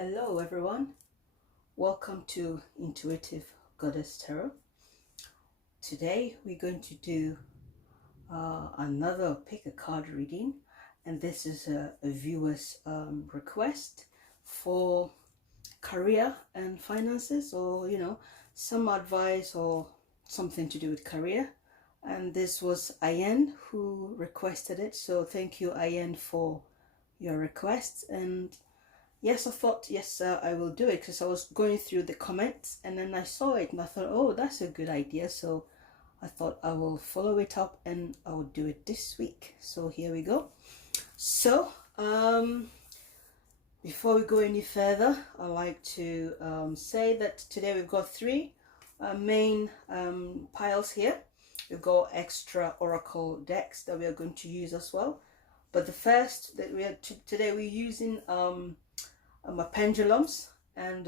Hello everyone, welcome to Intuitive Goddess Tarot. Today we're going to do another pick a card reading, and this is a viewer's request for career and finances, or some advice or something to do with career. And this was Ayen who requested it, so thank you Ayen for your request. And yes, I thought, yes, I will do it, because I was going through the comments and then I saw it and I thought, oh, that's a good idea. So I thought I will follow it up and I will do it this week. So here we go. So before we go any further, I'd like to say that today we've got three main piles here. We've got extra oracle decks that we are going to use as well. But the first that we are today, we're using my pendulums, and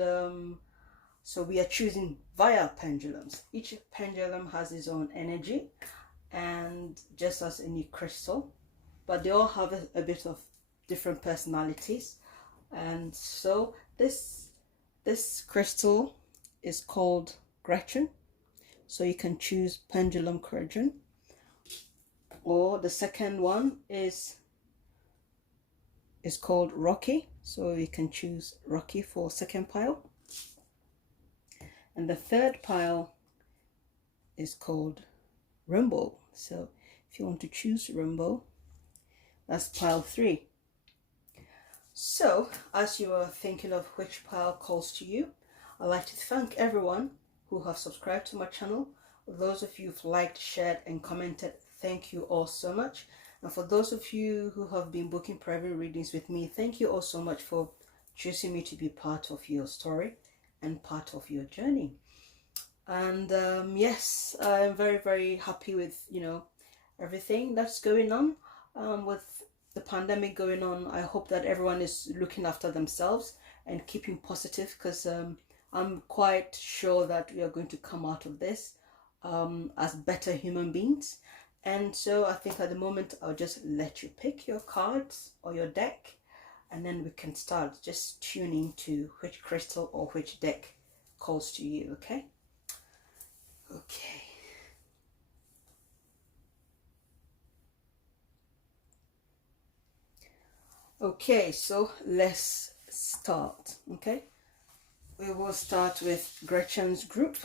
so we are choosing via pendulums. Each pendulum has its own energy, and just as any crystal, but they all have a bit of different personalities. And so this crystal is called Gretchen, so you can choose pendulum Gretchen, or the second one is called Rocky, so you can choose Rocky for second pile. And the third pile is called Rainbow, so if you want to choose Rainbow, that's pile 3. So as you are thinking of which pile calls to you, I'd like to thank everyone who have subscribed to my channel. Those of you who've liked, shared and commented, thank you all so much. And for those of you who have been booking private readings with me, thank you all so much for choosing me to be part of your story and part of your journey. And yes, I'm very, very happy with, everything that's going on. With the pandemic going on, I hope that everyone is looking after themselves and keeping positive, because I'm quite sure that we are going to come out of this as better human beings. And so I think at the moment I'll just let you pick your cards or your deck, and then we can start just tuning to which crystal or which deck calls to you. Okay. Okay, so let's start. Okay, we will start with Gretchen's group.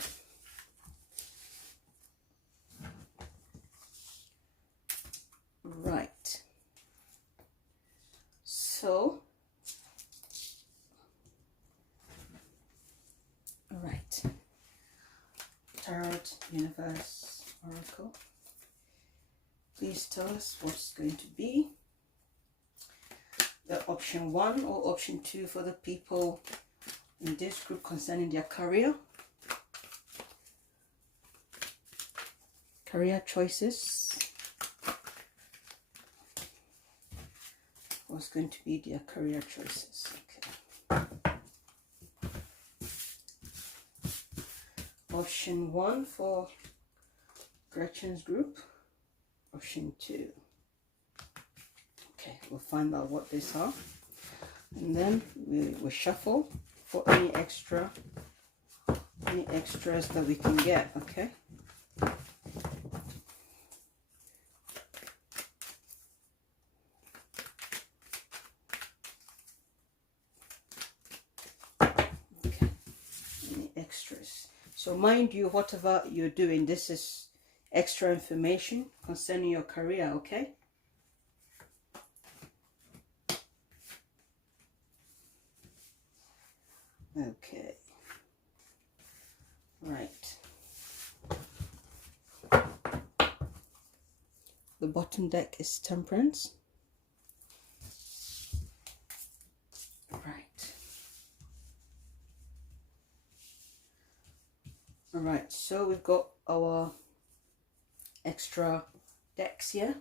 Right, so Tarot, Universe, Oracle, please tell us what's going to be the option 1 or option 2 for the people in this group concerning their career choices. What's going to be their career choices? Okay. Option 1 for Gretchen's group. Option 2. Okay, we'll find out what these are, and then we will shuffle for any extras that we can get. Okay. So mind you, whatever you're doing, this is extra information concerning your career, okay? Okay. Right. The bottom deck is Temperance. Alright, so we've got our extra decks here.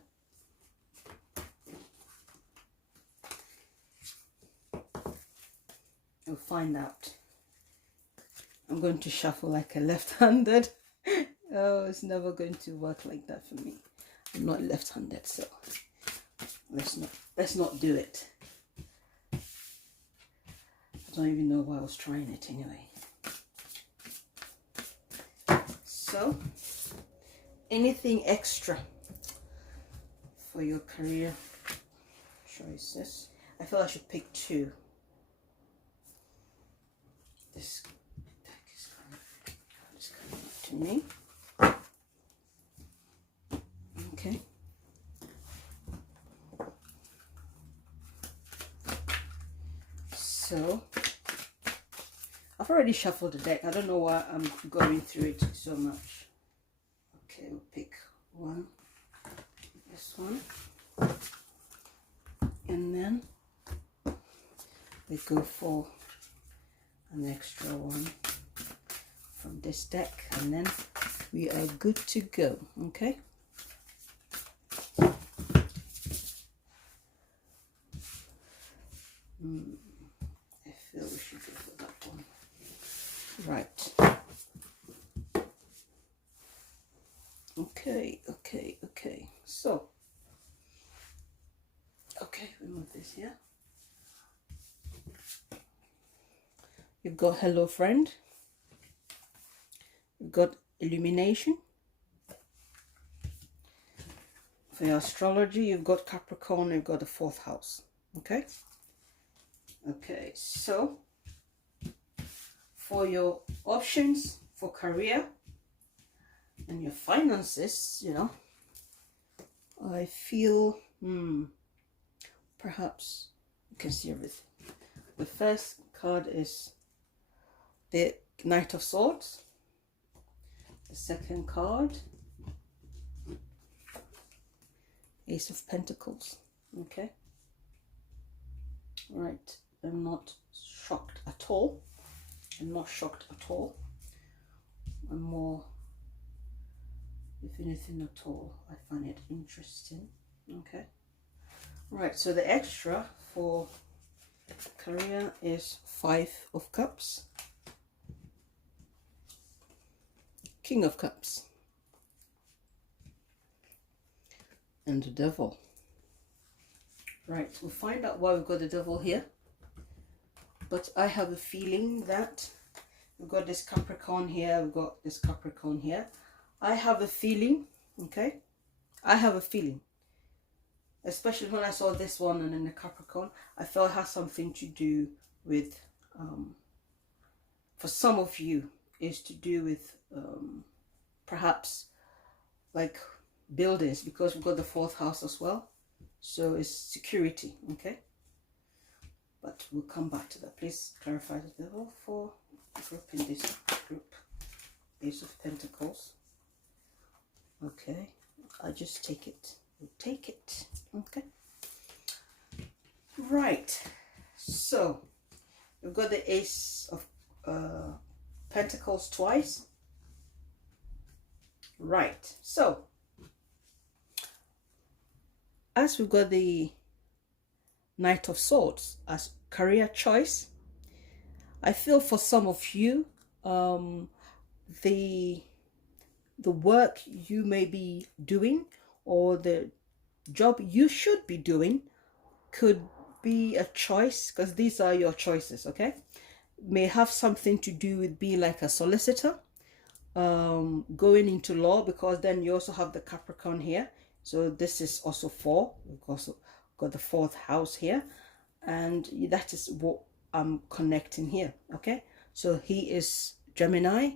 We'll find out. I'm going to shuffle like a left-handed. Oh, it's never going to work like that for me. I'm not left-handed, so let's not do it. don't even know why I was trying it anyway. So, anything extra for your career choices? I feel I should pick two. This deck is coming to me. Okay. So, I've already shuffled the deck. I don't know why I'm going through it so much. Okay, we'll pick one. This one. And then we go for an extra one from this deck, and then we are good to go. Okay. I feel we should go for that one. Right. Okay. So, okay, we move this here. You've got hello friend. You've got illumination. For your astrology, you've got Capricorn, you've got the 4th house. Okay. Okay, so for your options for career and your finances, you know, I feel perhaps you can see everything. The first card is the Knight of Swords. The second card, Ace of Pentacles. Okay. Right. I'm not shocked at all. I'm not shocked at all. I'm more, if anything at all, I find it interesting. Okay. Right, so the extra for career is 5 of Cups, King of Cups, and the Devil. Right, we'll find out why we've got the Devil here. But I have a feeling that we've got this Capricorn here, we've got this Capricorn here. I have a feeling, okay? I have a feeling, especially when I saw this one and then the Capricorn, I felt it has something to do with, for some of you, is to do with perhaps like buildings, because we've got the 4th house as well. So it's security, okay? But we'll come back to that. Please clarify the Devil for group in this group. Ace of Pentacles. Okay, I just take it. We'll take it. Okay. Right. So we've got the Ace of Pentacles twice. Right. So as we've got the Knight of Swords as career choice, I feel for some of you, the work you may be doing or the job you should be doing could be a choice, because these are your choices, okay? May have something to do with being like a solicitor, going into law, because then you also have the Capricorn here. So this is also 4. We've also got the 4th house here, and that is what I'm connecting here. Okay, so he is Gemini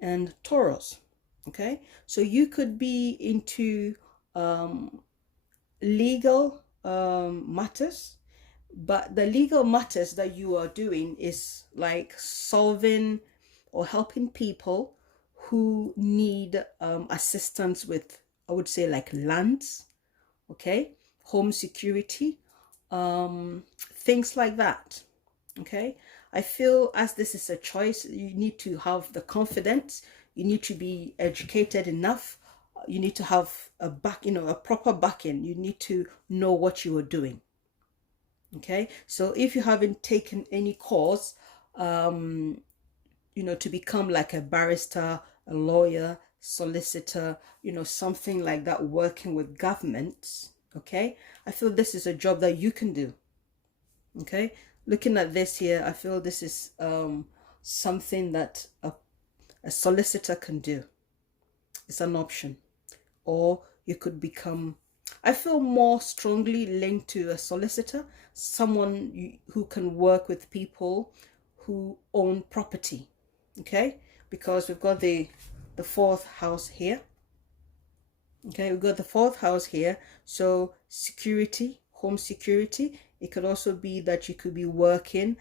and Taurus. Okay, so you could be into legal matters, but the legal matters that you are doing is like solving or helping people who need assistance with, I would say, like lands, okay, home security, things like that. Okay, I feel as this is a choice, you need to have the confidence, you need to be educated enough, you need to have a a proper backing, you need to know what you are doing. Okay, so if you haven't taken any course, to become like a barrister, a lawyer, solicitor, something like that, working with governments, okay, I feel this is a job that you can do. Okay, looking at this here, I feel this is something that a solicitor can do. It's an option. Or you could become, I feel more strongly linked to a solicitor, someone who can work with people who own property. Okay, because we've got the fourth house here. Okay, we've got the fourth house here. So security, home security. It could also be that you could be working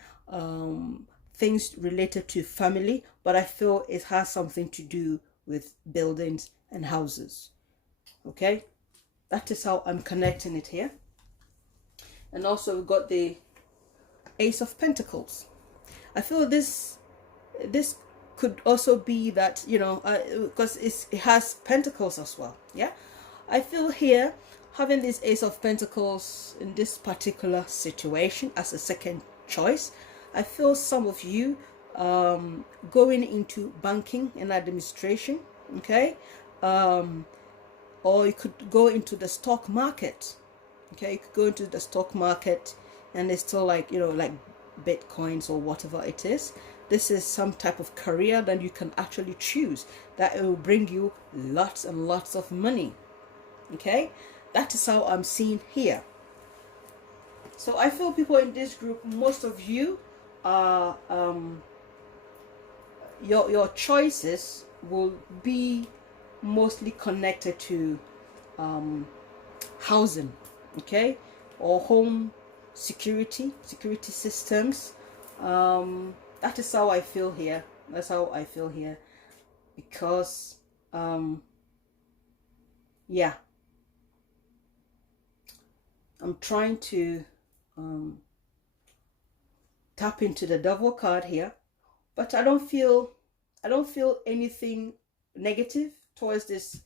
things related to family, but I feel it has something to do with buildings and houses. Okay, that is how I'm connecting it here. And also we've got the Ace of Pentacles. I feel this could also be that, you know, because it has pentacles as well. Yeah, I feel here having this Ace of Pentacles in this particular situation as a second choice. I feel some of you going into banking and administration. Okay, or you could go into the stock market. Okay, you could go into the stock market, and it's still like, you know, like bitcoins or whatever it is. This is some type of career that you can actually choose, that it will bring you lots and lots of money. Okay, that is how I'm seeing here. So I feel people in this group, most of you are your choices will be mostly connected to housing, okay, or home security systems. That is how I feel here. That's how I feel here, because yeah, I'm trying to tap into the Devil card here, but I don't feel anything negative towards this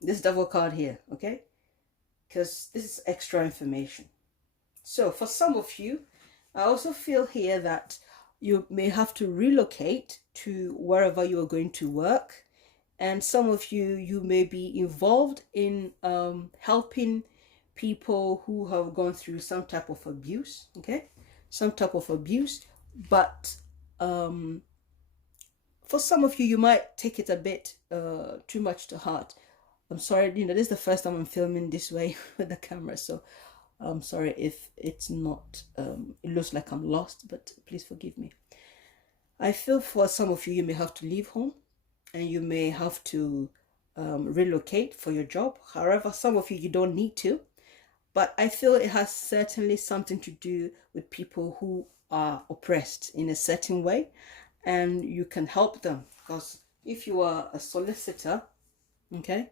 this Devil card here, okay, because this is extra information. So for some of you, I also feel here that you may have to relocate to wherever you are going to work, and some of you may be involved in helping people who have gone through some type of abuse. Okay, some type of abuse, but for some of you, you might take it a bit too much to heart. I'm sorry, you know, this is the first time I'm filming this way with the camera, so I'm sorry if it's not, it looks like I'm lost, but please forgive me. I feel for some of you, you may have to leave home, and you may have to relocate for your job. However, some of you, you don't need to, but I feel it has certainly something to do with people who are oppressed in a certain way, and you can help them. Because if you are a solicitor, okay,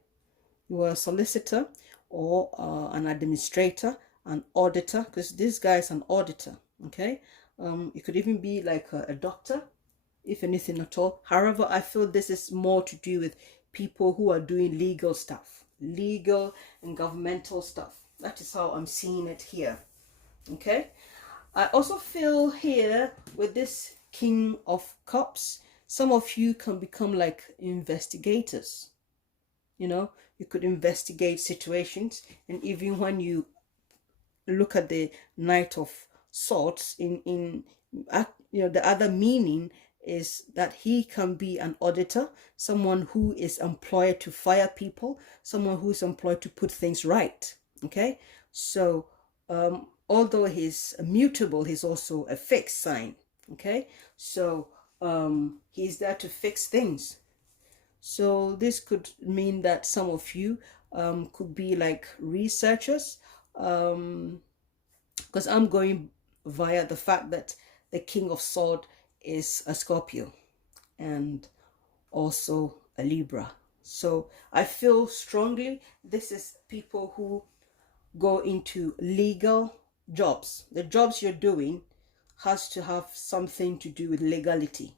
you are a solicitor or an administrator, an auditor, because this guy is an auditor, okay. You could even be like a doctor, if anything at all. However, I feel this is more to do with people who are doing legal stuff, legal and governmental stuff. That is how I'm seeing it here, okay. I also feel here with this King of Cups, some of you can become like investigators. You know, you could investigate situations, and even when you look at the Knight of Swords, in you know, the other meaning is that he can be an auditor, someone who is employed to fire people, someone who is employed to put things right. Okay, so although he's mutable, he's also a fixed sign. Okay, so he's there to fix things. So this could mean that some of you could be like researchers, because I'm going via the fact that the King of Swords is a Scorpio and also a Libra. So I feel strongly this is people who go into legal jobs. The jobs you're doing has to have something to do with legality.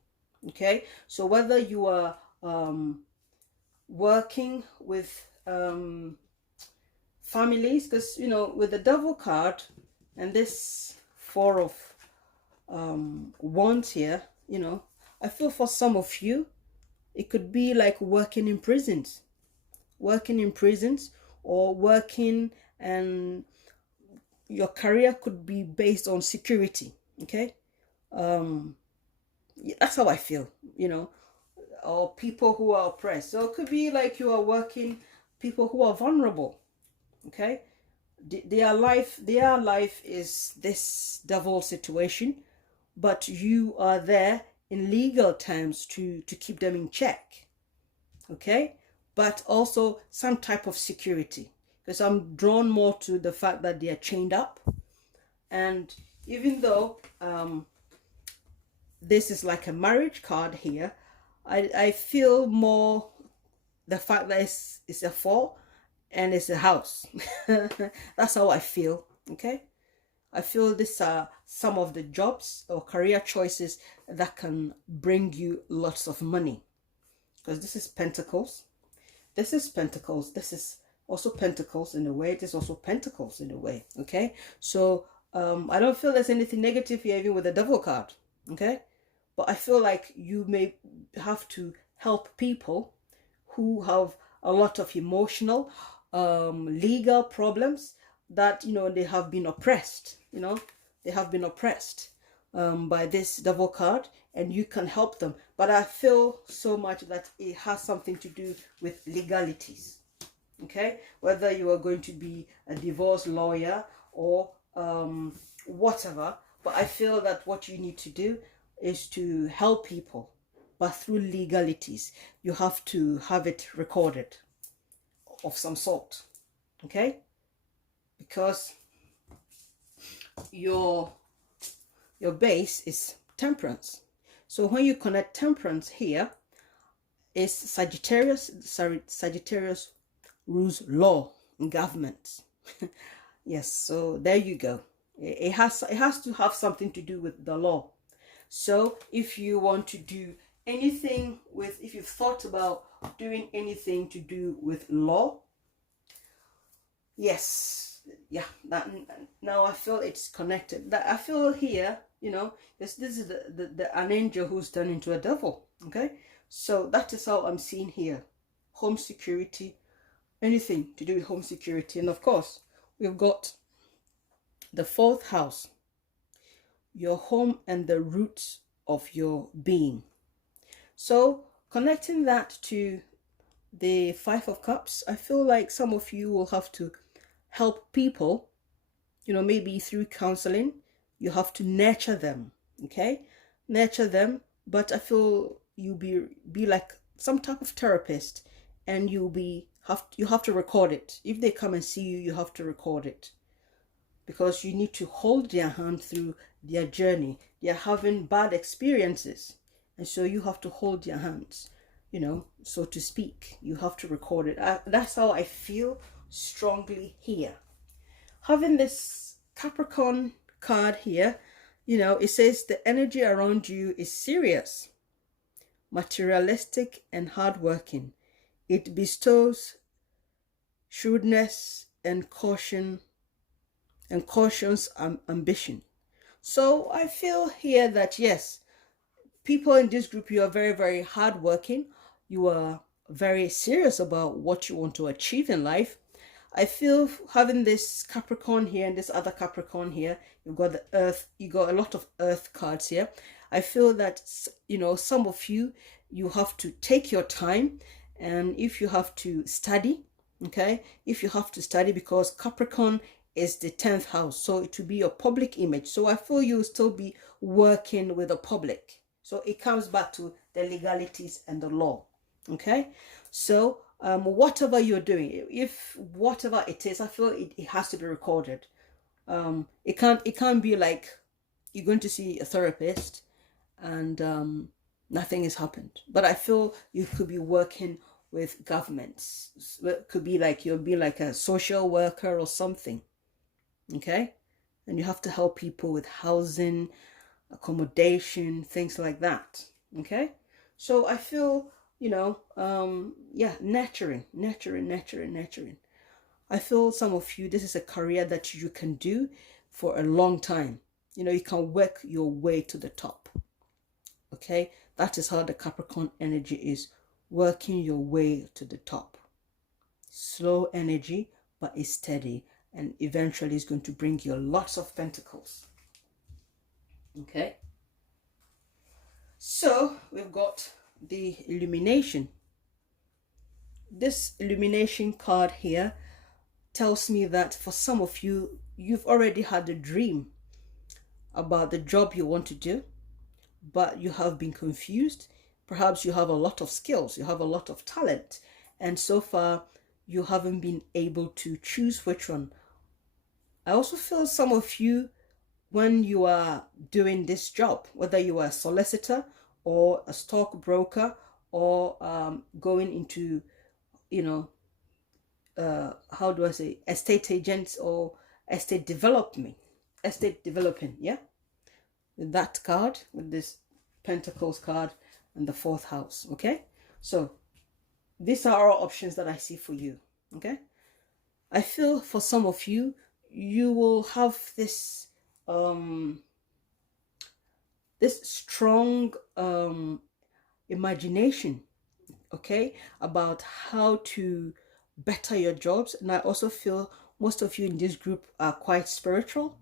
Okay, so whether you are working with families, because, you know, with the Devil card and this Four of Wands here, you know, I feel for some of you it could be like working in prisons, or working and your career could be based on security. Okay, that's how I feel, or people who are oppressed. So it could be like you are working people who are vulnerable. Okay, their life is this devil situation, but you are there in legal terms to keep them in check. Okay, but also some type of security, because I'm drawn more to the fact that they are chained up. And even though this is like a marriage card here, I feel more the fact that it's a four and it's a house. That's how I feel. Okay, I feel these are some of the jobs or career choices that can bring you lots of money, because this is pentacles, this is pentacles, this is also pentacles in a way, this is also pentacles in a way. Okay, so I don't feel there's anything negative here, even with the devil card. Okay, but I feel like you may have to help people who have a lot of emotional, legal problems, that they have been oppressed. They have been oppressed by this devil card, and you can help them. But I feel so much that it has something to do with legalities. Okay, whether you are going to be a divorce lawyer or whatever, but I feel that what you need to do is to help people, but through legalities. You have to have it recorded of some sort. Okay, because your base is temperance. So when you connect temperance here, is Sagittarius. Sagittarius rules law and government. Yes, so there you go. It has to have something to do with the law. So if you want to do anything with, if you've thought about doing anything to do with law, yes, yeah, that now I feel it's connected. That I feel here, this is an angel who's turned into a devil. Okay, so that is how I'm seeing here. Home security, anything to do with home security. And of course, we've got the fourth house, your home and the roots of your being. So connecting that to the Five of Cups, I feel like some of you will have to help people, maybe through counseling. You have to nurture them. Okay, nurture them. But I feel you be like some type of therapist, and you have to record it. If they come and see you, you have to record it, because you need to hold their hand through their journey. They are having bad experiences, and so you have to hold their hands, so to speak. You have to record it. That's how I feel strongly here. Having this Capricorn card here, it says the energy around you is serious, materialistic, and hardworking. It bestows shrewdness and cautions ambition. So I feel here that yes, people in this group, you are very, very hardworking. You are very serious about what you want to achieve in life. I feel having this Capricorn here and this other Capricorn here, you've got the earth, you got a lot of earth cards here. I feel that, some of you have to take your time, and if you have to study, okay, if you have to study, because Capricorn is the 10th house, so it will be your public image. So I feel you'll still be working with the public. So it comes back to the legalities and the law. Okay, so whatever you're doing, if whatever it is, I feel it has to be recorded. It can't be like you're going to see a therapist and nothing has happened. But I feel you could be working with governments. It could be like you'll be like a social worker or something. Okay, and you have to help people with housing, accommodation, things like that. Okay, so I feel, nurturing. I feel some of you, this is a career that you can do for a long time. You can work your way to the top. Okay, that is how the Capricorn energy is, working your way to the top. Slow energy, but it's steady. and eventually it's going to bring you lots of pentacles. Okay, so we've got the illumination. This illumination card here tells me that for some of you, you've already had a dream about the job you want to do, but you have been confused. Perhaps you have a lot of skills, you have a lot of talent, and so far you haven't been able to choose which one. I also feel some of you, when you are doing this job, whether you are a solicitor or a stockbroker or going into, you know, how do I say, estate agents or estate developing, yeah, with that card, with this Pentacles card and the 4th house. Okay, so these are all options that I see for you. Okay, I feel for some of you, you will have this this strong imagination, okay, about how to better your jobs. And I also feel most of you in this group are quite spiritual,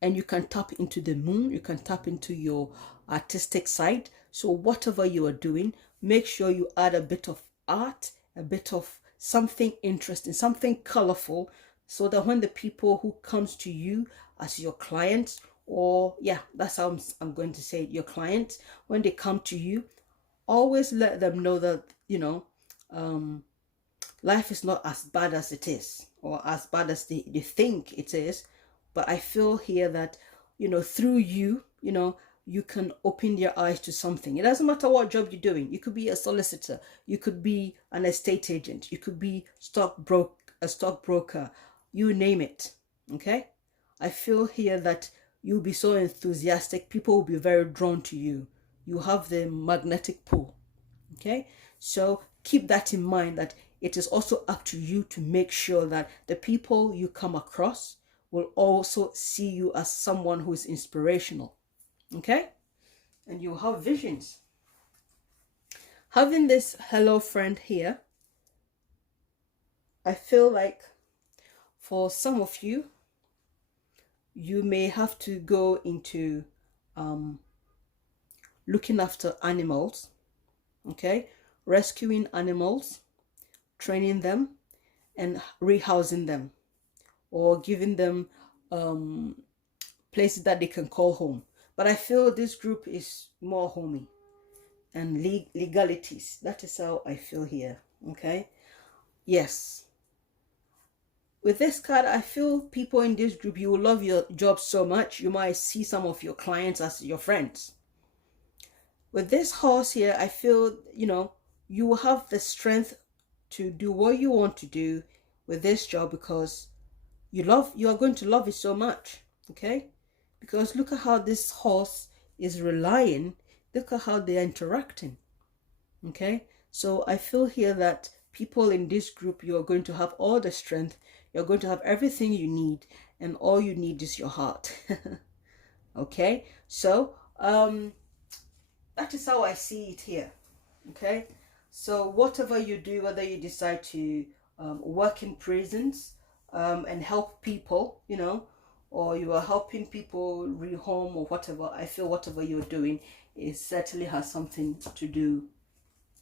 and you can tap into the moon, you can tap into your artistic side. So whatever you are doing, make sure you add a bit of art, a bit of something interesting, something colorful, so that when the people who comes to you as your clients, or yeah, that's how I'm going to say it, your clients, when they come to you, always let them know that, you know, life is not as bad as it is, or as bad as they think it is. But I feel here that, you know, through you, you know, you can open their eyes to something. It doesn't matter what job you're doing. You could be a solicitor, you could be an estate agent, you could be a stockbroker, you name it. Okay, I feel here that you'll be so enthusiastic, people will be very drawn to you. You have the magnetic pull. Okay, so keep that in mind, that it is also up to you to make sure that the people you come across will also see you as someone who is inspirational. Okay, and you have visions. Having this hello friend here, I feel like for some of you, you may have to go into looking after animals. Okay, rescuing animals, training them, and rehousing them, or giving them places that they can call home. But I feel this group is more homey, and legalities. That is how I feel here. Okay, yes, with this card, I feel people in this group, you will love your job so much, you might see some of your clients as your friends. With this horse here, I feel, you know, you will have the strength to do what you want to do with this job, because you are going to love it so much. Okay, because look at how this horse is relying, look at how they're interacting. Okay, so I feel here that people in this group, you are going to have all the strength, you're going to have everything you need, and all you need is your heart. Okay, so that is how I see it here. Okay, so whatever you do, whether you decide to work in prisons and help people, you know, or you are helping people rehome or whatever, I feel whatever you're doing, it certainly has something to do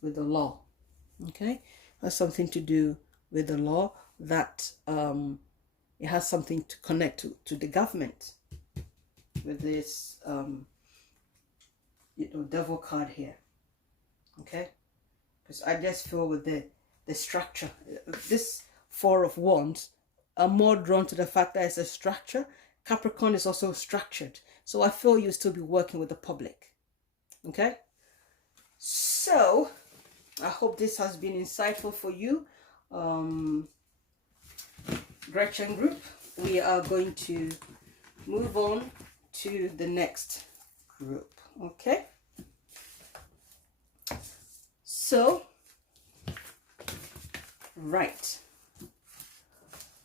with the law. Okay, has something to do with the law, that it has something to connect to the government with this you know, devil card here. Okay, because I just feel with the structure, this 4 of Wands, I'm more drawn to the fact that it's a structure. Capricorn is also structured, so I feel you'll still be working with the public. Okay, so I hope this has been insightful for you. Gretchen group, we are going to move on to the next group. Okay, so right,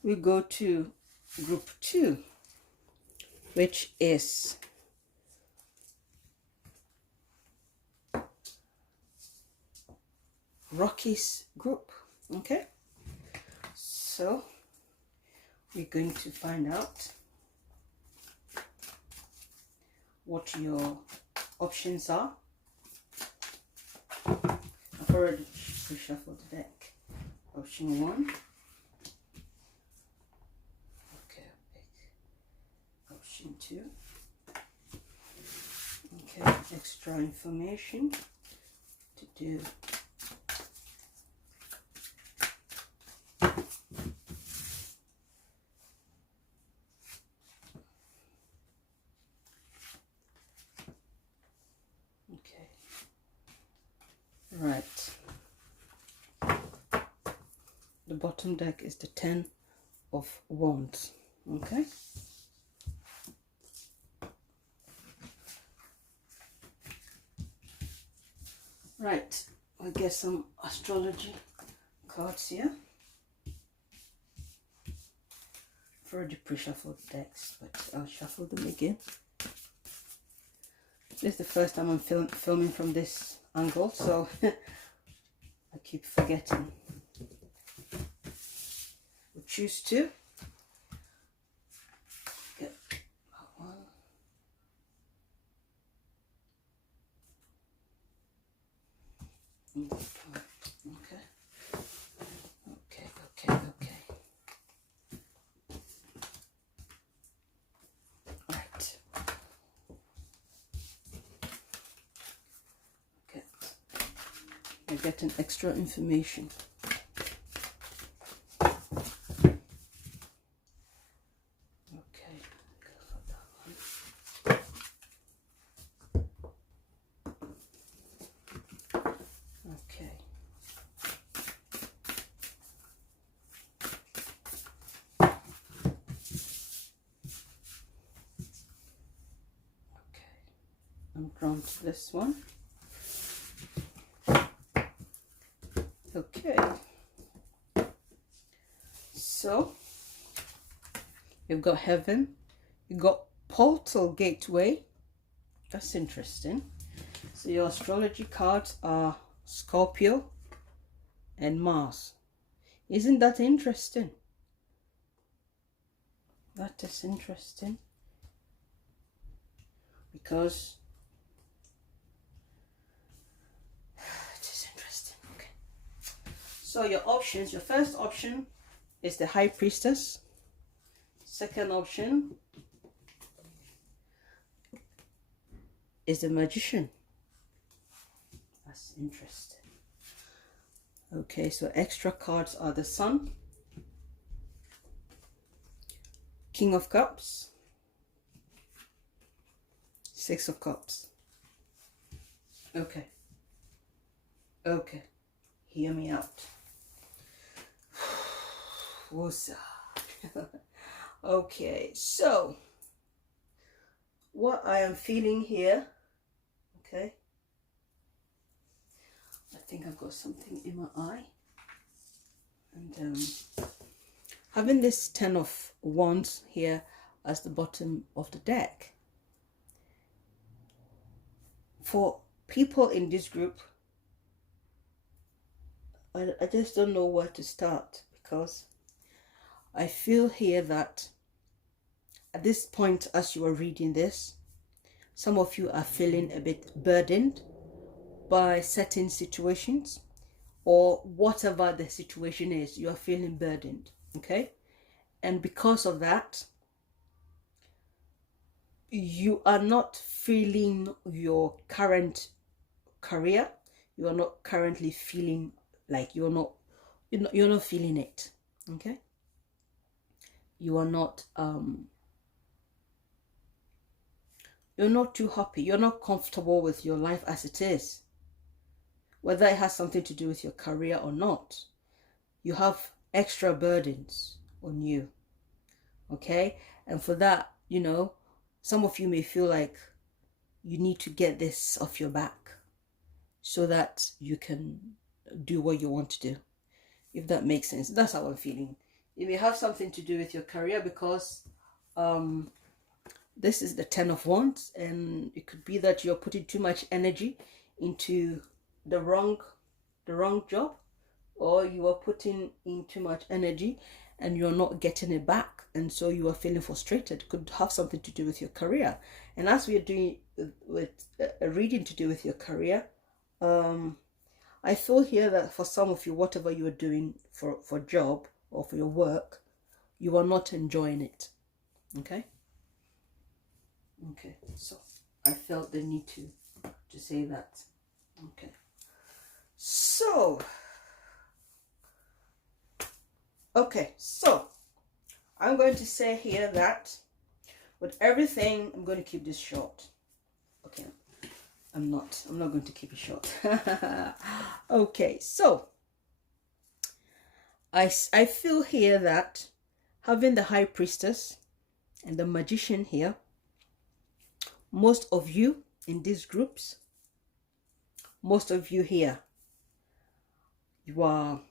we go to group 2, which is Rocky's group. Okay, so we're going to find out what your options are. I've already reshuffled the deck. Option 1. Okay, I'll pick option 2. Okay, extra information to do. Okay, right. The bottom deck is the 10 of Wands. Okay. Right, we'll get some astrology cards here. I've already pre-shuffled decks, but I'll shuffle them again. This is the first time I'm filming from this angle, so I keep forgetting. We'll choose 2. Get that one. Okay. Right. Okay. I get an extra information. I'm drawn to this one. Okay. So you've got heaven, you've got portal gateway. That's interesting. So your astrology cards are Scorpio and Mars. Isn't that interesting? That is interesting. Because it is interesting. Okay. So your options, your first option is the High Priestess. Second option is the Magician. That's interesting. Okay, so extra cards are the Sun, King of Cups, Six of Cups. Okay. Okay. Hear me out. Woosah. Okay, so what I am feeling here, okay, I think I've got something in my eye, and having this 10 of Wands here as the bottom of the deck, for people in this group, I just don't know where to start, because I feel here that at this point, as you are reading this, some of you are feeling a bit burdened by certain situations, or whatever the situation is, you are feeling burdened, okay? And because of that, you are not feeling your current career. You are not currently feeling like you're not feeling it, okay? You are not you're not too happy. You're not comfortable with your life as it is, whether it has something to do with your career or not. You have extra burdens on you, okay? And for that, you know, some of you may feel like you need to get this off your back so that you can do what you want to do, if that makes sense. That's how I'm feeling. It may have something to do with your career, because this is the 10 of Wands, and it could be that you're putting too much energy into the wrong job, or you are putting in too much energy and you're not getting it back. and so you are feeling frustrated. Could have something to do with your career. And as we are doing with a reading to do with your career, I feel here that for some of you, whatever you're doing for job or for your work, you are not enjoying it. Okay? Okay, so I felt the need to say that. Okay. So, I'm going to say here that with everything, I'm going to keep this short. Okay, I'm not going to keep it short. Okay, so I feel here that having the High Priestess and the Magician here, most of you in these groups, most of you here, you are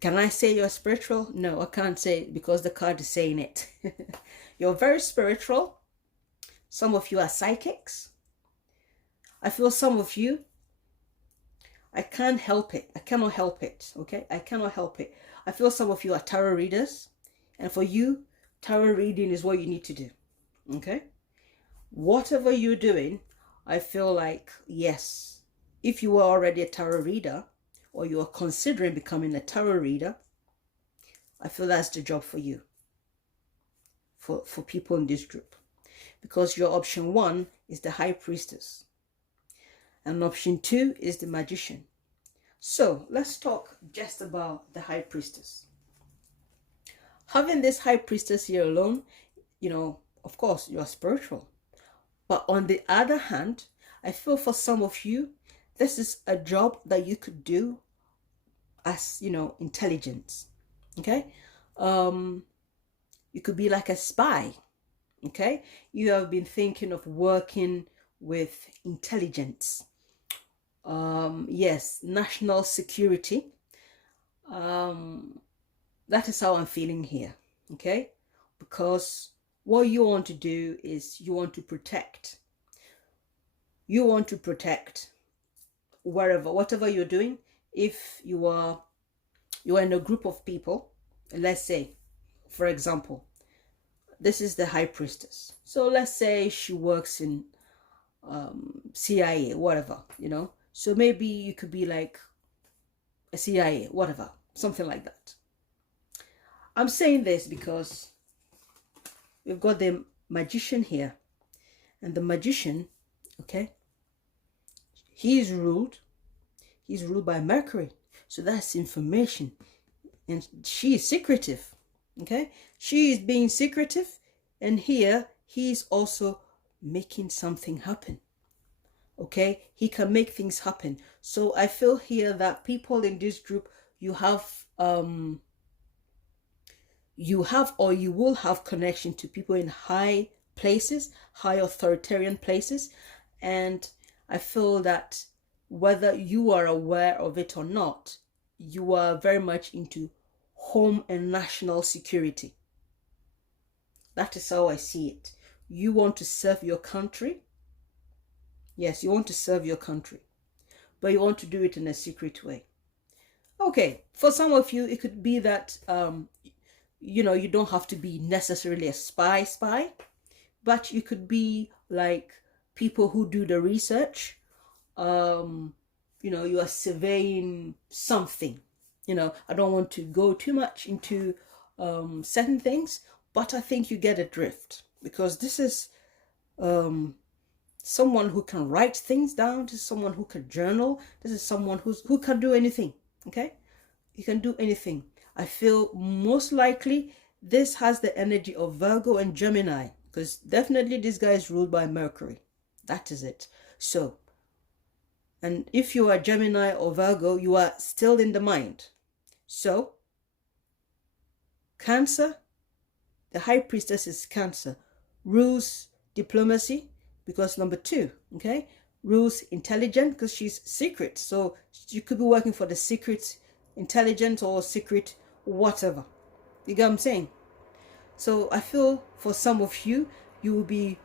can I say you're spiritual? No, I can't say it because the card is saying it. You're very spiritual. Some of you are psychics. I feel some of you, I can't help it. I cannot help it. Okay? I cannot help it. I feel some of you are tarot readers. And for you, tarot reading is what you need to do. Okay? Whatever you're doing, I feel like, yes, if you are already a tarot reader or you are considering becoming a tarot reader, I feel that's the job for you, for people in this group. Because your option 1 is the High Priestess. And option 2 is the Magician. So let's talk just about the High Priestess. Having this High Priestess here alone, you know, of course, you are spiritual. But on the other hand, I feel for some of you, this is a job that you could do as, you know, intelligence. Okay? You could be like a spy. Okay? You have been thinking of working with intelligence. Yes, national security. That is how I'm feeling here. Okay? Because what you want to do is you want to protect. You want to protect whatever you're doing. If you are in a group of people, let's say, for example, this is the High Priestess. So let's say she works in CIA, whatever, you know. So maybe you could be like a CIA, whatever, something like that. I'm saying this because we've got the Magician here. And the Magician, okay, he's ruled by Mercury. So that's information. And she is secretive. Okay? She is being secretive. And here, he's also making something happen. Okay? He can make things happen. So I feel here that people in this group, you have or you will have connection to people in high places, high authoritarian places. And I feel that whether you are aware of it or not, you are very much into home and national security. That is how I see it. You want to serve your country. Yes, you want to serve your country, but you want to do it in a secret way. Okay, for some of you, it could be that, you know, you don't have to be necessarily a spy, but you could be like people who do the research. You know, you are surveying something. You know, I don't want to go too much into certain things, but I think you get a drift, because this is someone who can write things down. This is someone who can journal. This is someone who can do anything. Okay, you can do anything. I feel most likely this has the energy of Virgo and Gemini, because definitely this guy is ruled by Mercury. That is it. So, and if you are Gemini or Virgo, you are still in the mind. So, Cancer, the High Priestess is Cancer, rules diplomacy, because number 2, okay, rules intelligence, because she's secret. So you could be working for the secret intelligence or secret whatever. You get what I'm saying? So I feel for some of you, you will be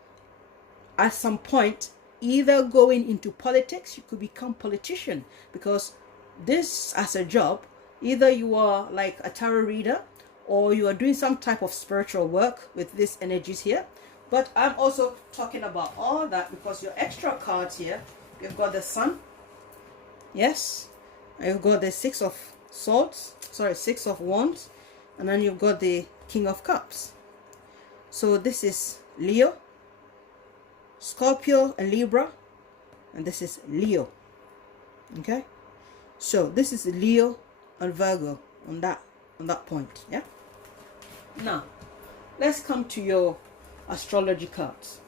at some point either going into politics. You could become politician, because this as a job, either you are like a tarot reader or you are doing some type of spiritual work with these energies here. But I'm also talking about all that because your extra cards here, you've got the Sun, yes, and you've got the Six of Swords, sorry, Six of Wands, and then you've got the King of Cups. So this is Leo, Scorpio and Libra, and this is Leo. Okay, so this is Leo and Virgo on that point. Yeah, now let's come to your astrology cards.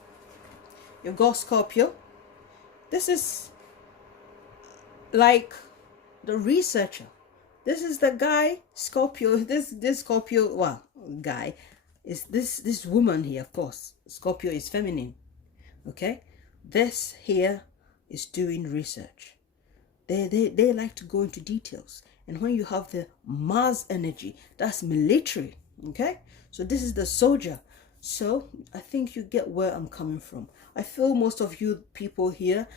You've got Scorpio. This is like the researcher. This is the guy, Scorpio. This Scorpio, well, guy is this woman here. Of course, Scorpio is feminine. Okay, this here is doing research. They like to go into details. And when you have the Mars energy, that's military. Okay, so this is the soldier. So I think you get where I'm coming from. I feel most of you people here,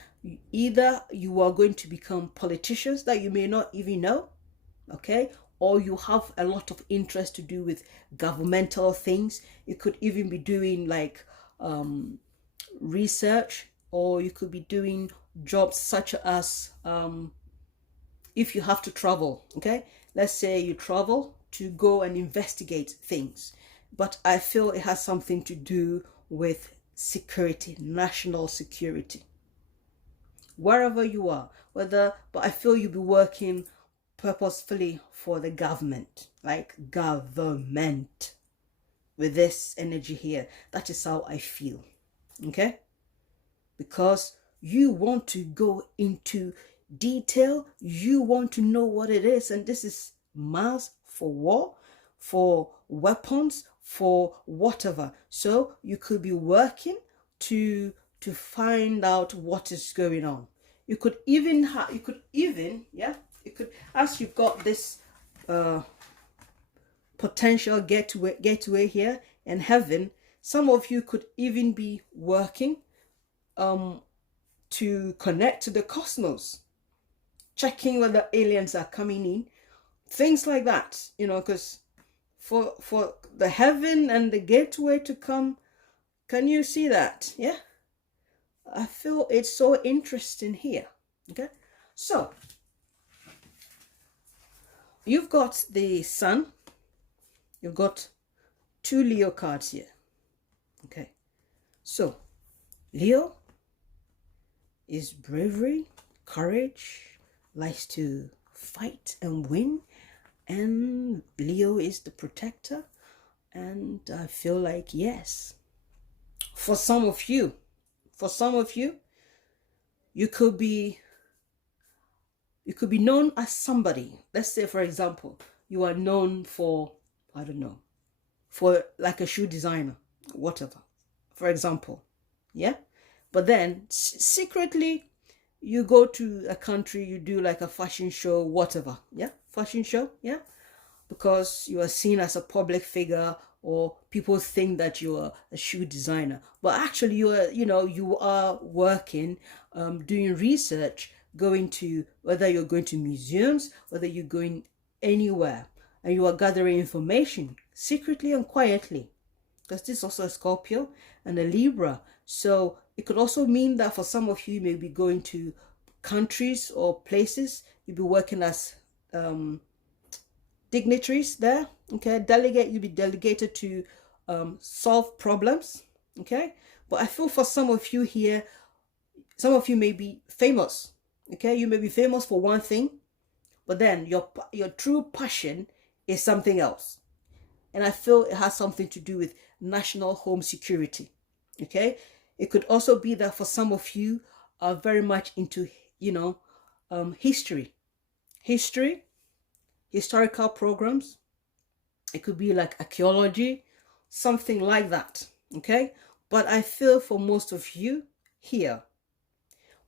either you are going to become politicians that you may not even know, okay, or you have a lot of interest to do with governmental things. You could even be doing like research, or you could be doing jobs such as if you have to travel, okay, let's say you travel to go and investigate things, but I feel it has something to do with security, national security, wherever you are, but I feel you'll be working purposefully for the government, like government, with this energy here. That is how I feel, okay, because you want to go into detail, you want to know what it is, and this is Mars for war, for weapons, for whatever. So you could be working to find out what is going on. You could even as you've got this potential gateway here in heaven, some of you could even be working to connect to the cosmos, checking whether aliens are coming in, things like that, you know, because for the heaven and the gateway to come, can you see that? Yeah, I feel it's so interesting here. Okay, so you've got the Sun, you've got two Leo cards here. Okay, so Leo is bravery, courage, likes to fight and win, and Leo is the protector. And I feel like, yes, for some of you, you could be known as somebody. Let's say, for example, you are known for, I don't know, for like a shoe designer, whatever, for example. Yeah, but then secretly you go to a country, you do like a fashion show, whatever. Yeah, fashion show. Yeah, because you are seen as a public figure, or people think that you are a shoe designer, but actually you are working, doing research, going to, whether you're going to museums, whether you're going anywhere, and you are gathering information secretly and quietly, because this is also a Scorpio and a Libra. So it could also mean that for some of you may be going to countries or places, you'll be working as dignitaries there, okay, you'll be delegated to solve problems, okay. But I feel for some of you here, some of you may be famous, okay, you may be famous for one thing, but then your true passion is something else, and I feel it has something to do with national home security, okay. It could also be that for some of you are very much into, historical programs. It could be like archaeology, something like that, okay. But I feel for most of you here,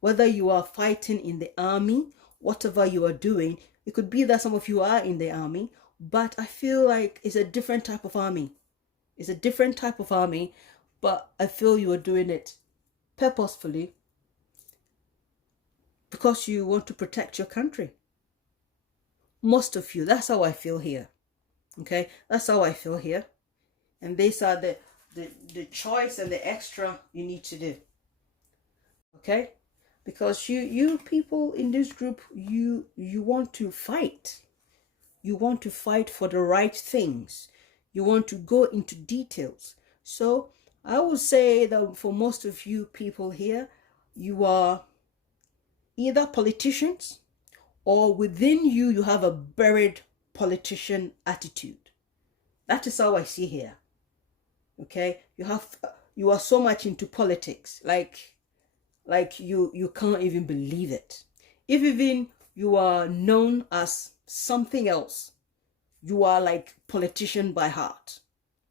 whether you are fighting in the army, whatever you are doing, it could be that some of you are in the army, but I feel like it's a different type of army. But I feel you are doing it purposefully because you want to protect your country. most of you. That's how I feel here. Okay, that's how I feel here. And these are the choice and the extra you need to do. Okay, because you people in this group, you want to fight. You want to fight for the right things. You want to go into details. So I would say that for most of you people here, you are either politicians, or within you, you have a buried politician attitude. That is how I see here. Okay, you are so much into politics, like you can't even believe it. If even you are known as something else, you are like politician by heart.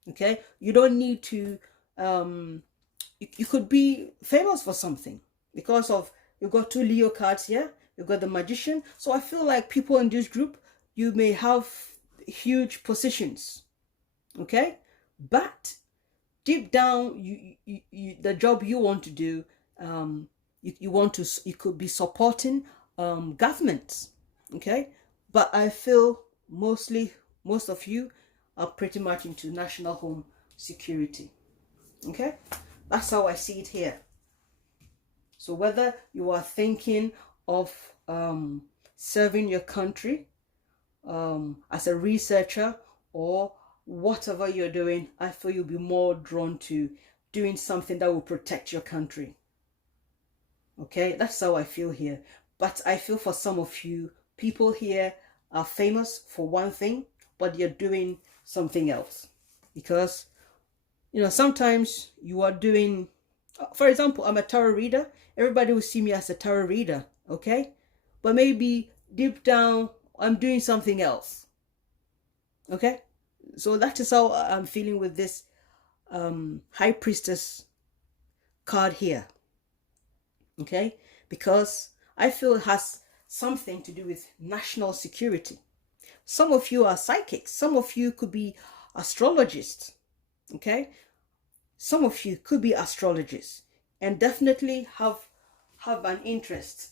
Okay, you don't need to you could be famous for something because of, you've got 2 Leo cards here, you've got the Magician. So I feel like people in this group, you may have huge positions. Okay, but deep down, you the job you want to do, you could be supporting governments. Okay, but I feel most of you are pretty much into national home security. Okay, that's how I see it here. So whether you are thinking of serving your country as a researcher, or whatever you're doing, I feel you'll be more drawn to doing something that will protect your country. Okay, that's how I feel here. But I feel for some of you, people here are famous for one thing, but you're doing something else. Because, sometimes you are doing, for example, I'm a tarot reader. Everybody will see me as a tarot reader, okay? But maybe deep down, I'm doing something else. Okay? So that is how I'm feeling with this High Priestess card here. Okay? Because I feel it has something to do with national security. Some of you are psychics. Some of you could be astrologists. Okay? Some of you could be astrologists and definitely have an interest,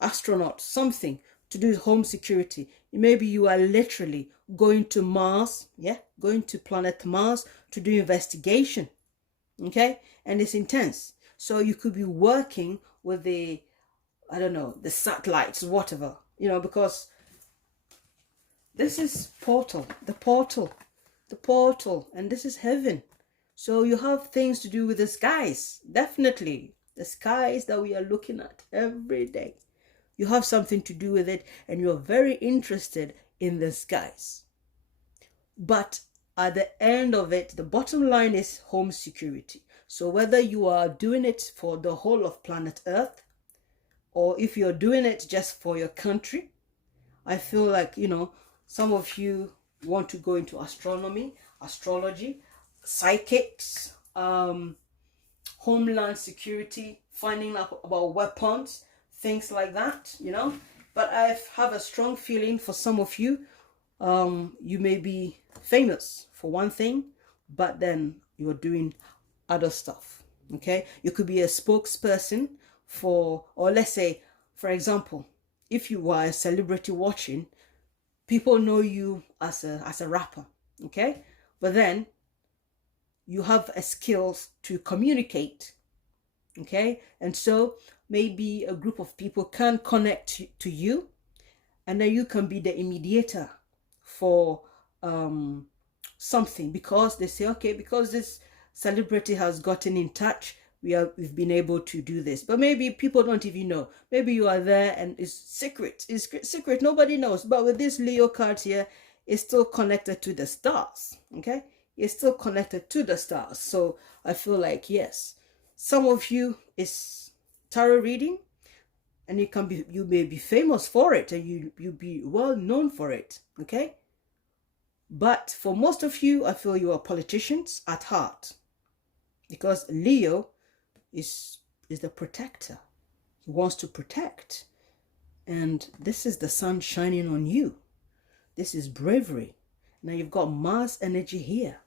astronaut, something to do with home security. Maybe you are literally going to Mars, going to planet Mars to do investigation. Okay, and it's intense. So you could be working with the satellites, whatever, because this is the portal, and this is heaven. So you have things to do with the skies, definitely. The skies that we are looking at every day. You have something to do with it, and you're very interested in the skies. But at the end of it, the bottom line is home security. So whether you are doing it for the whole of planet Earth, or if you're doing it just for your country, I feel like, some of you want to go into astronomy, astrology, psychics, homeland security, finding out about weapons, things like that, But I have a strong feeling for some of you, you may be famous for one thing, but then you're doing other stuff. Okay, you could be a spokesperson for, or let's say, for example, if you are a celebrity watching, people know you as a rapper. Okay, but then you have a skills to communicate. Okay, and so maybe a group of people can connect to you, and then you can be the mediator for something, because they say, okay, because this celebrity has gotten in touch, we've been able to do this. But maybe people don't even know. Maybe you are there and it's secret. It's secret. Nobody knows. But with this Leo card here, it's still connected to the stars. Okay, it's still connected to the stars. So I feel like, yes, some of you is tarot reading, and you may be famous for it, and you be well known for it. Okay, but for most of you, I feel you are politicians at heart, because Leo is the protector. He wants to protect, and this is the sun shining on you. This is bravery. Now you've got Mars energy here.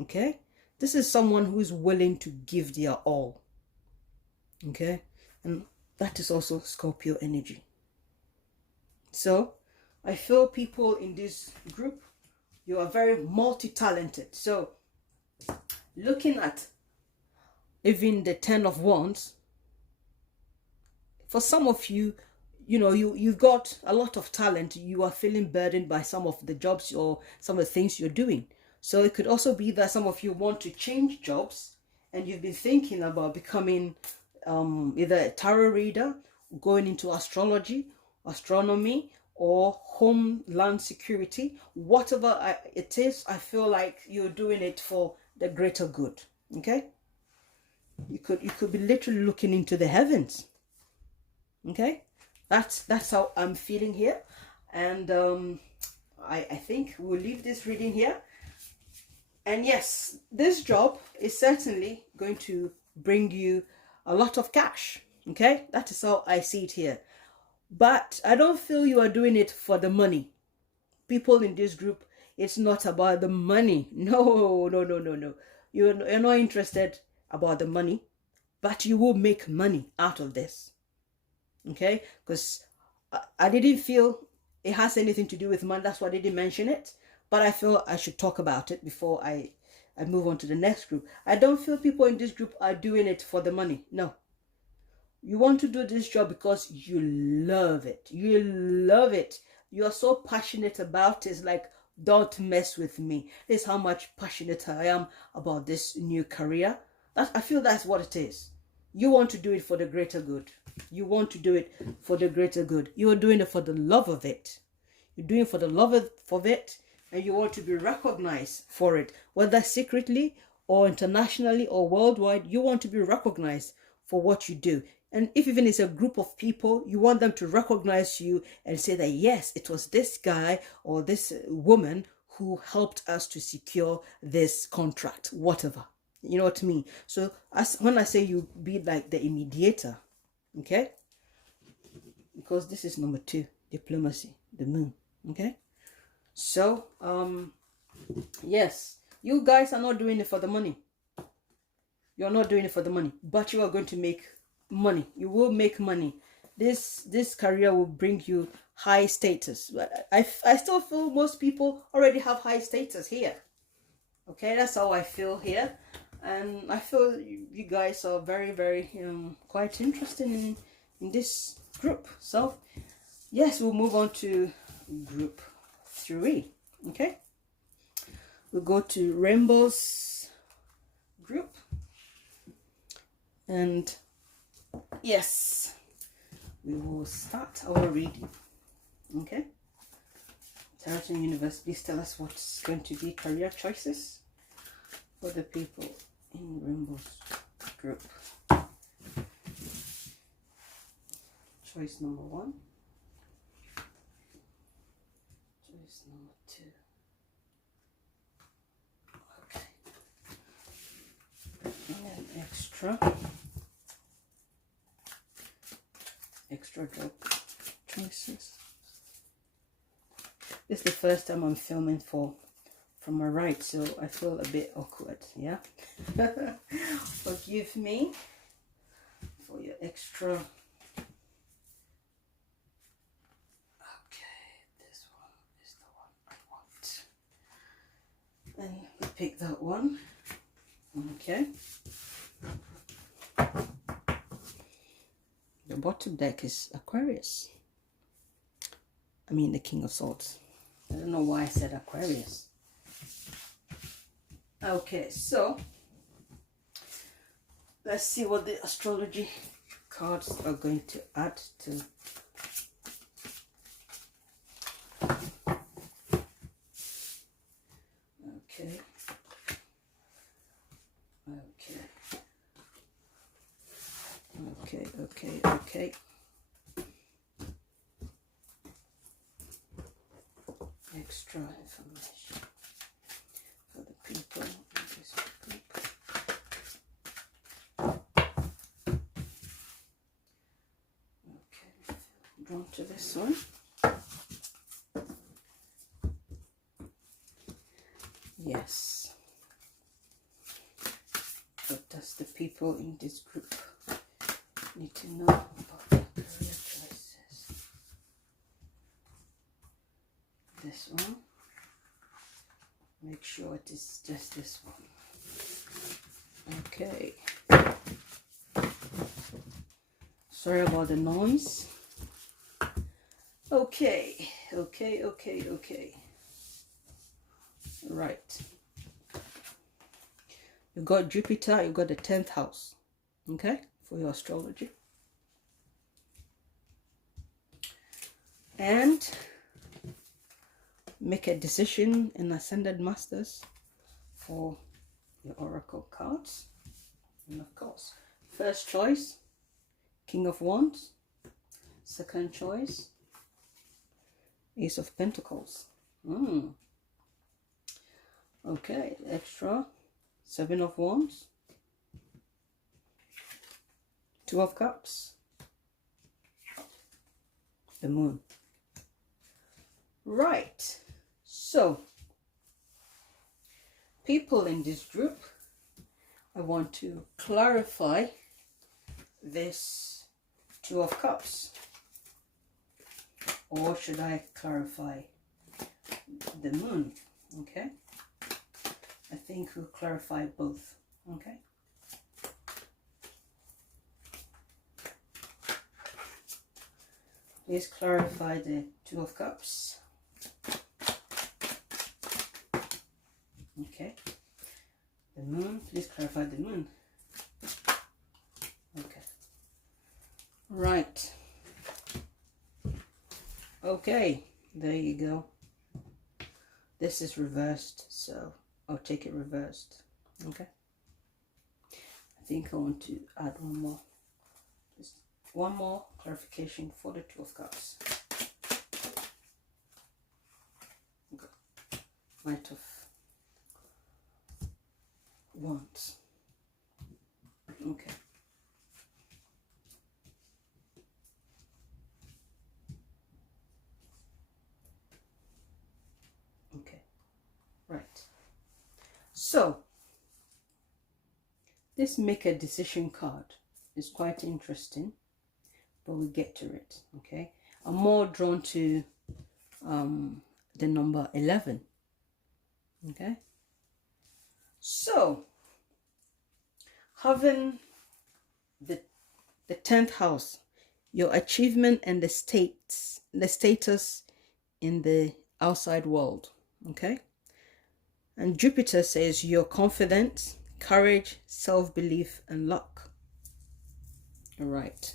Okay, this is someone who is willing to give their all. Okay, and that is also Scorpio energy. So I feel people in this group, you are very multi-talented. So looking at even the 10 of Wands, for some of you, you know, you've got a lot of talent. You are feeling burdened by some of the jobs or some of the things you're doing. So it could also be that some of you want to change jobs, and you've been thinking about becoming either a tarot reader, going into astrology, astronomy, or homeland security. Whatever it is, I feel like you're doing it for the greater good. Okay, you could be literally looking into the heavens. Okay, that's how I'm feeling here. And I think we'll leave this reading here. And yes, this job is certainly going to bring you a lot of cash. Okay, that is how I see it here. But I don't feel you are doing it for the money. People in this group, it's not about the money. No, no, no, no, no. You're not interested about the money, but you will make money out of this. Okay, because I didn't feel it has anything to do with money. That's why I didn't mention it. But I feel I should talk about it before I move on to the next group. I don't feel people in this group are doing it for the money. No. You want to do this job because you love it. You love it. You are so passionate about it. It's like, don't mess with me. This is how much passionate I am about this new career. I feel that's what it is. You want to do it for the greater good. You want to do it for the greater good. You are doing it for the love of it. You're doing it for the love of it, and you want to be recognized for it. Whether secretly or internationally or worldwide, you want to be recognized for what you do. And if even it's a group of people, you want them to recognize you and say that, yes, it was this guy or this woman who helped us to secure this contract, whatever. You know what I mean? So when I say you be like the mediator, okay? Because this is number 2, diplomacy, the moon, okay? So, yes, you guys are not doing it for the money. You're not doing it for the money, but you are going to make money. You will make money. This career will bring you high status. I still feel most people already have high status here. Okay, that's how I feel here. And I feel you guys are very, very quite interested in this group. So yes, we'll move on to group 3. Okay, we'll go to Rainbow's group. And yes, we will start our reading. Okay, Tarot and Universe, please tell us what's going to be career choices for the people in Rainbow's group. Choice number 1. Choice number 2. Okay. And extra job choices. This is the first time I'm filming from my right, so I feel a bit awkward, yeah? Forgive me for your extra. Okay, this one is the one I want. And we pick that one. Okay. The bottom deck is Aquarius. I mean the King of Swords. I don't know why I said Aquarius. Okay, so let's see what the astrology cards are going to add to. Okay. Okay. Extra information for the people in this group. Okay, drawn to this one. Yes. What does the people in this group need to know about their career choices? Make sure it is just this one. Okay. Sorry about the noise. Okay. Right. You've got Jupiter, you've got the 10th house. Okay, for your astrology. And make a decision in Ascended Masters for your oracle cards. And of course, first choice, King of Wands. Second choice, Ace of Pentacles. Okay, extra, 7 of Wands. 2 of Cups. The Moon. Right. So, people in this group, I want to clarify this 2 of Cups. Or should I clarify the Moon? Okay. I think we'll clarify both. Okay. Please clarify the 2 of Cups. Okay. The Moon, please clarify the Moon. Okay. Right. Okay, there you go. This is reversed, so I'll take it reversed. Okay. I think I want to add one more. Just one more clarification for the 2 of Cups. Okay. Knight of Wands. Okay. Okay. Right. So, this make a decision card is quite interesting, but we'll get to it. Okay. I'm more drawn to the number 11. Okay. So, having the 10th house, your achievement and the status in the outside world. Okay. And Jupiter says your confidence, courage, self-belief, and luck. All right.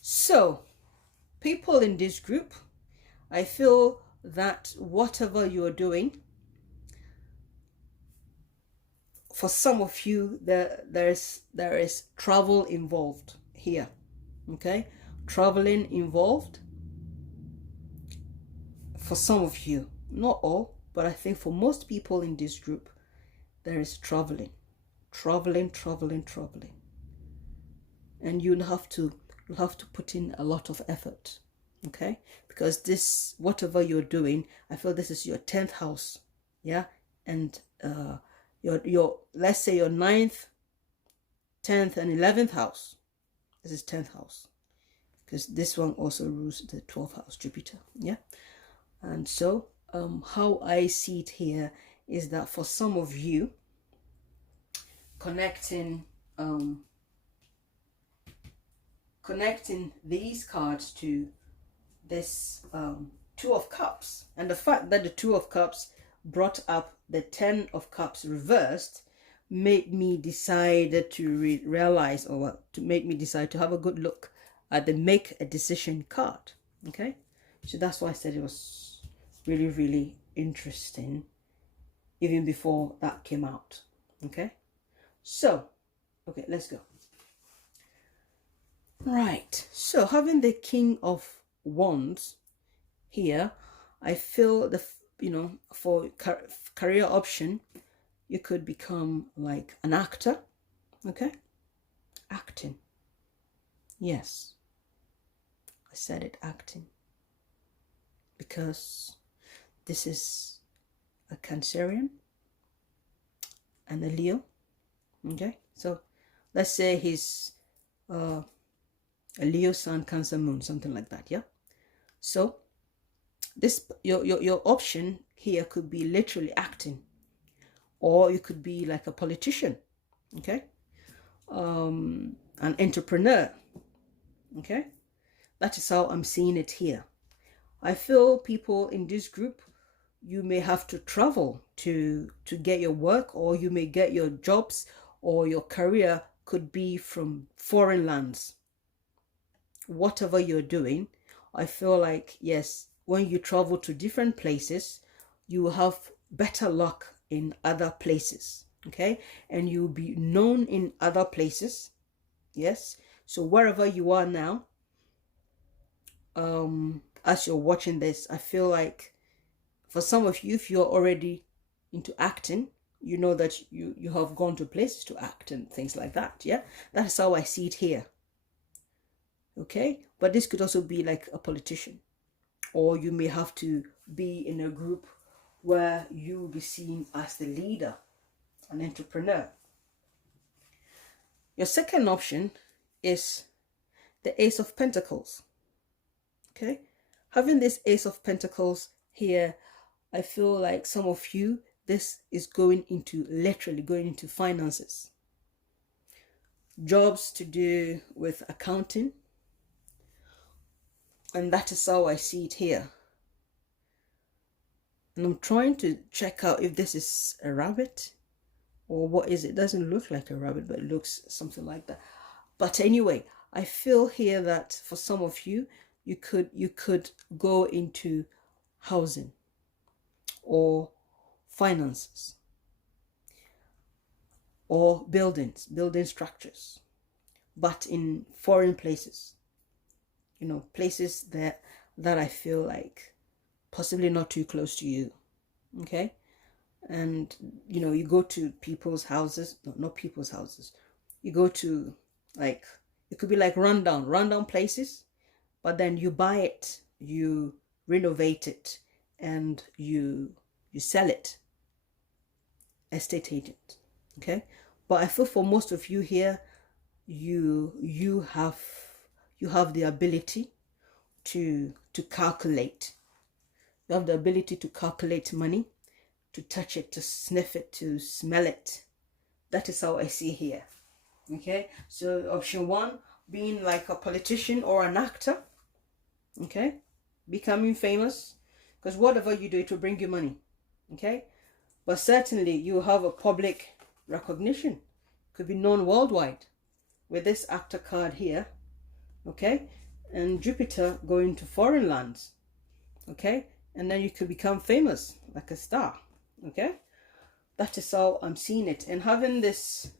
So, people in this group, I feel that whatever you're doing, for some of you, there is travel involved here. Okay, traveling involved. For some of you, not all, but I think for most people in this group, there is traveling, and you'll have to put in a lot of effort. Okay, because this, whatever you're doing, I feel this is your 10th house. Yeah, and your let's say your 9th, 10th, and 11th house. This is 10th house, because this one also rules the 12th house, Jupiter. Yeah, and so how I see it here is that for some of you, connecting these cards to this 2 of Cups, and the fact that the 2 of Cups brought up the 10 of Cups reversed made me decide to realize, or to make me decide to have a good look at the make a decision card. Okay, so that's why I said it was really, really interesting even before that came out. Okay, so okay, let's go. Right, so having the King of Wands here, I feel for career option, you could become like an actor. Okay, acting. Yes, I said it, acting, because this is a Cancerian and a Leo. Okay, so let's say he's a Leo Sun, Cancer Moon, something like that. Yeah, so this your option here could be literally acting, or you could be like a politician, okay, an entrepreneur, okay. That is how I'm seeing it here. I feel people in this group, you may have to travel to get your work, or you may get your jobs, or your career could be from foreign lands. Whatever you're doing, I feel like, yes, when you travel to different places, you will have better luck in other places, okay, and you'll be known in other places. Yes, so wherever you are now, as you're watching this, I feel like for some of you, if you're already into acting, you know that you have gone to places to act and things like that. Yeah, that's how I see it here. Okay, but this could also be like a politician, or you may have to be in a group where you will be seen as the leader, an entrepreneur. Your second option is the Ace of Pentacles. Okay, having this Ace of Pentacles here, I feel like some of you, this is literally going into finances, jobs to do with accounting, and that is how I see it here. And I'm trying to check out if this is a rabbit or what is it. It doesn't look like a rabbit, but it looks something like that. But anyway, I feel here that for some of you, you could go into housing or finances or building structures, but in foreign places, you know, places that I feel like possibly not too close to you, okay. And you know, you go to people's houses, not people's houses, you go to, like, it could be like rundown places, but then you buy it, you renovate it, and you sell it. Estate agent, okay. But I feel for most of you here, you have the ability to calculate. You have the ability to calculate money, to touch it, to sniff it, to smell it. That is how I see here. Okay, so option one, being like a politician or an actor, okay, becoming famous, because whatever you do, it will bring you money, okay. But certainly you have a public recognition, could be known worldwide with this actor card here, okay, and Jupiter going to foreign lands, okay, and then you could become famous like a star, okay. That is how I'm seeing it. And having this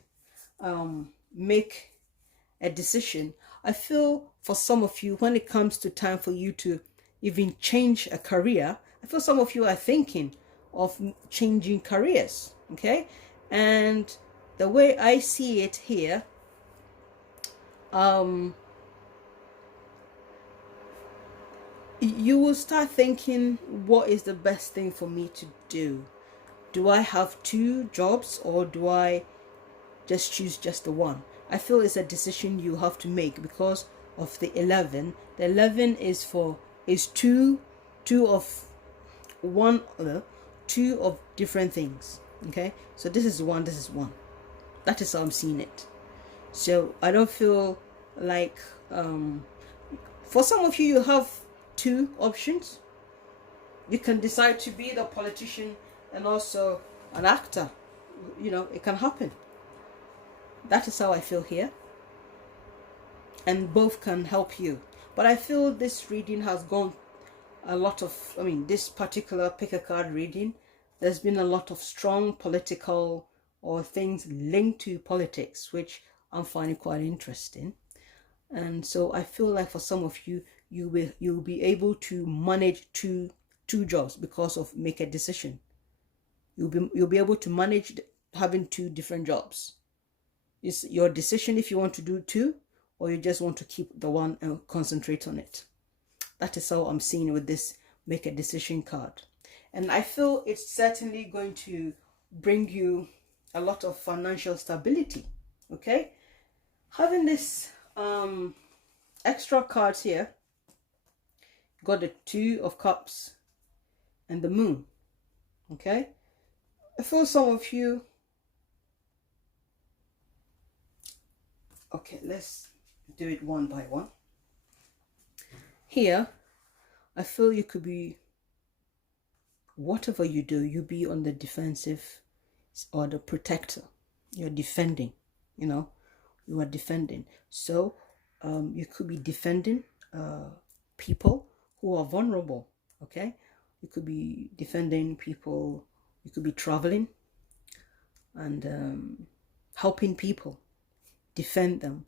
make a decision, I feel for some of you, when it comes to time for you to even change a career, I feel some of you are thinking of changing careers, okay. And the way I see it here, you will start thinking, what is the best thing for me to do? Do I have two jobs, or do I just choose just the one? I feel it's a decision you have to make because of the 11. The 11 is two of different things, okay. So this is one, this is one. That is how I'm seeing it. So I don't feel like for some of you, you have two options. You can decide to be the politician and also an actor. You know, it can happen. That is how I feel here, and both can help you. But I feel this reading has gone a lot of, this particular pick a card reading, there's been a lot of strong political or things linked to politics, which I'm finding quite interesting. And so I feel like for some of you, you'll be able to manage two jobs because of make a decision. You'll be able to manage having two different jobs. It's your decision if you want to do two, or you just want to keep the one and concentrate on it. That is how I'm seeing with this make a decision card. And I feel it's certainly going to bring you a lot of financial stability, okay. Having this extra cards here, got the 2 of Cups, and the moon. Okay, I feel some of you, okay, let's do it one by one. Here, I feel you could be, whatever you do, you be on the defensive or the protector. You're defending, you know, you are defending. So you could be defending people who are vulnerable. Okay, you could be defending people, you could be traveling and helping people, defend them,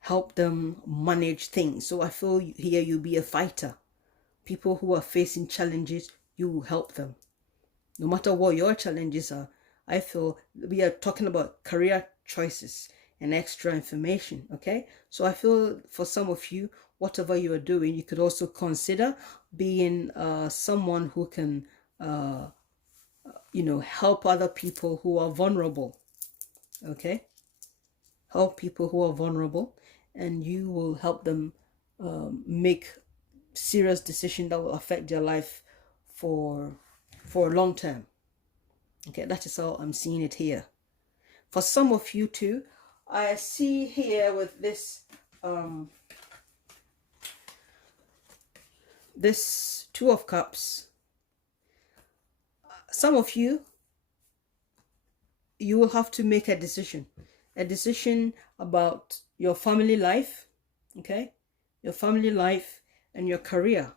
help them manage things. So I feel here you'll be a fighter. People who are facing challenges, you will help them. No matter what your challenges are, I feel we are talking about career choices and extra information, okay? So I feel for some of you, whatever you are doing, you could also consider being someone who can, you know, help other people who are vulnerable, okay? Help people who are vulnerable, and you will help them make serious decision that will affect their life for long term. Okay, that is how I'm seeing it here. For some of you too, I see here with this this Two of Cups, some of you will have to make a decision about your family life, okay, your family life and your career.